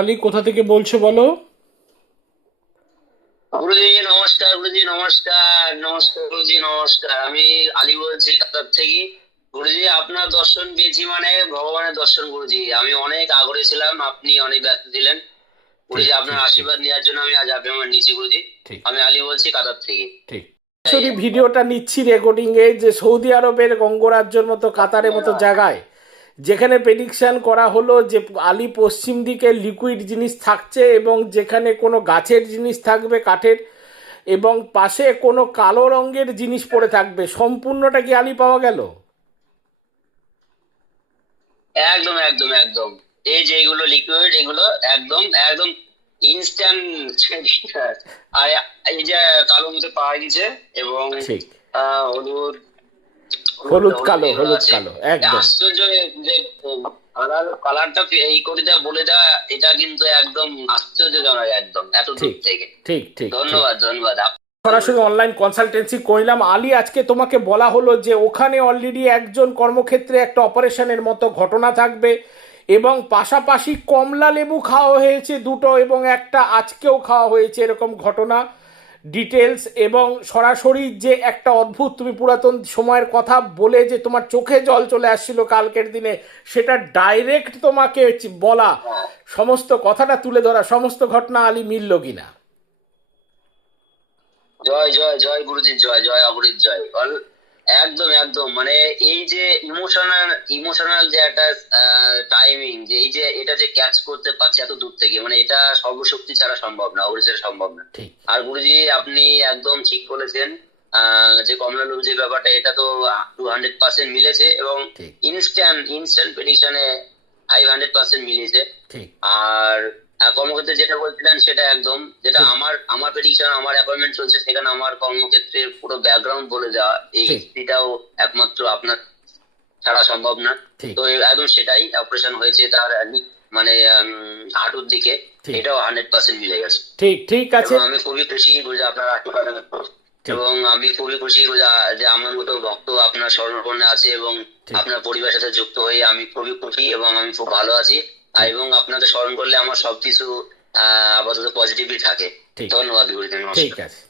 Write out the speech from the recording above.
আলী কোথা থেকে বলছো বলো? গুরুজি নমস্কার, গুরুজি নমস্কার, নমস্কার গুরুজি নমস্কার। আমি আলী বলছি কাতার থেকে। গুরুজি আপনার দর্শন পেয়েছি মানে ভগবানের দর্শন। গুরুজি আমি অনেক আগ্রহী ছিলাম, আপনি অনেক ব্যস্ত ছিলেন। ঠিক গুরুজি আপনার ঠিক ঠিক আশীর্বাদ নেওয়ার জন্য আমি আজ আপনার নিচ্ছি গুরুজি। ঠিক আমি আলী বলছি কাতার থেকে। ঠিক তাই সরাসরি ভিডিওটা নিচ্ছি রেকর্ডিং এ, যে সৌদি আরবের গঙ্গরাজ্যের মতো কাতারের মতো জায়গায় যেখানে প্রেডিকশন করা হলো যে আলী পশ্চিম দিকে লিকুইড জিনিস থাকছে এবং যেখানে কোনো গাছের জিনিস থাকবে কাঠের, এবং পাশে কোনো কালো রঙের জিনিস পড়ে থাকবে, সম্পূর্ণটা কি আলী পাওয়া গেল? একদম একদম একদম। এই যে এগুলো লিকুইড, এগুলো একদম একদম ইনস্ট্যান্ট। আর এই যে কালো মতো পাওয়া গেছে এবং ঠিক। হলুদ, হলুদ হলুদ হলুদ কালো, এগুলো হলুদ আছে। কালো, এ একদম। আশ্চর্য যে কালারটা এই করে দেওয়া, বলে দেওয়া, এটা কিন্তু একদম আশ্চর্যজনক, একদম এত দূর ঠিক থেকে। ঠিক ঠিক ঠিক। ধন্যবাদ ধন্যবাদ আপনাকে সরাসরি বলেছি। অনলাইন কনসালটেন্সি করলাম আলী। আজকে তোমাকে বলা হলো যে ওখানে অলরেডি একজন কর্মক্ষেত্রে একটা অপারেশনের মতো ঘটনা থাকবে, এবং পাশাপাশি কমলা লেবু খাওয়া হয়েছে দুটো এবং একটা আজকেও খাওয়া হয়েছে, এরকম ঘটনা ডিটেলস। এবং সরাসরি যে একটা অদ্ভুত, তুমি পুরাতন সময়ের কথা বলে যে তোমার চোখে জল চলে আসছিল কালকের দিনে, সেটা ডাইরেক্ট তোমাকে বলা, হ্যাঁ, সমস্ত কথাটা তুলে ধরা, সমস্ত ঘটনা আলী মিলল কিনা? জয় জয় জয় গুরুজি, জয় জয় অগরিত জয় একদম একদম। মানে এই যে ইমোশনাল ইমোশনাল যে একটা টাইমিং, যে এই যে এটা যে ক্যাচ করতে পারছে এত দূর থেকে, মানে এটা সর্বশক্তি ছাড়া সম্ভব না, অগরি ছাড়া সম্ভব না। ঠিক আর গুরুজি আপনি একদম ঠিক বলেছেন। যে কমলালেবু যে ব্যাপারটা, এটা তো 200% মিলেছে এবং ঠিক ইনস্ট্যান্ট ইনস্ট্যান্ট প্রেডিকশনে 500% মিলেছে। ঠিক আর কর্মক্ষেত্রে যেটা বলছিলেন সেটা একদম, যেটা ঠিক আমার আমার প্রেডিকশন, আমার অ্যাপয়েন্টমেন্ট চলছে, সেখানে আমার কর্মক্ষেত্রের পুরো ব্যাকগ্রাউন্ড বলে দেওয়া, এই ঠিক হিস্ট্রিটাও একমাত্র আপনার ছাড়া সম্ভব না। ঠিক তো একদম সেটাই, অপারেশন হয়েছে তার মানে হাঁটুর দিকে, ঠিক এটাও 100% মিলে গেছে। ঠিক ঠিক আছে। এবং আমি খুবই খুশি যে আপনার আশীর্বাদ, ঠিক এবং আমি খুবই খুশি যে আমার মতো ভক্ত আপনার স্মরণে আছে, এবং ঠিক আপনার পরিবারের সাথে যুক্ত হয়ে আমি খুবই খুশি এবং আমি খুব ভালো আছি। ঠিক এবং আপনাদের স্মরণ করলে আমার সবকিছু আপাতত পজিটিভই থাকে। ঠিক ধন্যবাদ গুরুজি, ঠিক নমস্কার। আছে।